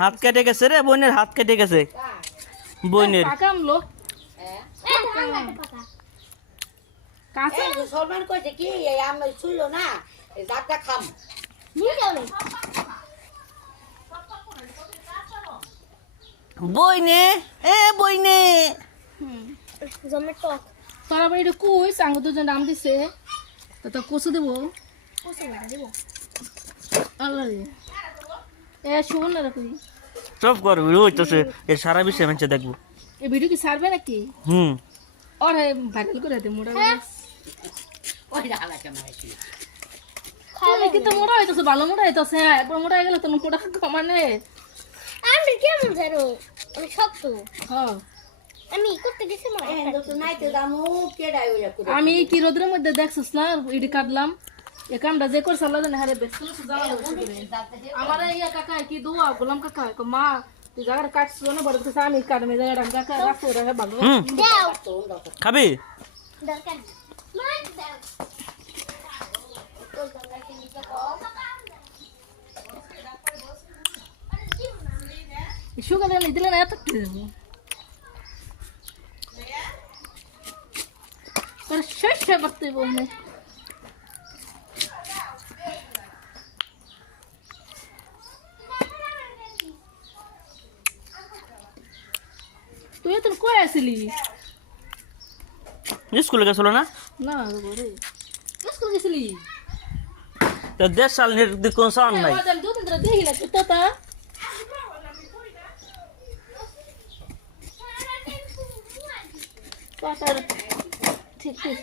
হাত কেটে গেছে রে, বোনের হাত কেটে গেছে বোনের। কামলো কাছে সলমান কইছে কি এই আমি শুইলো না এই জাতটা খাম বইনে এ বইনে জমেটো তোরা বাড়ি কুই সাঙ্গ দুজন নাম দিছে তো কচু দেবো কোসে না দেব আল্লাহ রে এ শুন না রাখি সব করবি ওই তো এর সারা বিশ্বে মেঞ্চে দেখবো। এই ভিডিও কি ছাড়বে নাকি হুম আর ভাইরাল করে দে মোড়া ওই ডালা কেমাইছি খালি কিন্তু মোড়া হইতাছে ভালো মোড়া হইতাছে একবার মোড়া হয়ে গেলে তো মোড়া কমানে আমি কেমন ধরো আমি শক্ত হ্যাঁ আমি করতে গেছি মা এই তো নাইতে দামু কেডাই ওইয়া করে আমি কি রোদের মধ্যে দেখছিস না ইডি কাটলাম এ কামটা যে করছ আল্লাহ জানে হারে বেশ আমার ইয়া কাকা কি দোয়া গোলাম কাকা কো মা তুই জায়গাটা কাটছিস না বড় কথা আমি কাটমে জায়গাটা কাকা রাখো রে ভালো হুম দাও খাবি দরকার মা দাও সুগার এনে দিলে না এত দেবো তোর শেষ করতে বললে তুই তো কই আসলি স্কুলে গেছিল না? না রে স্কুল গেছিলি তো 10 সাল নিয়ে কোন সান নাই। আজ আমি দুদিন ধরে দেখি লাগছে তো তা ঠিক ঠিক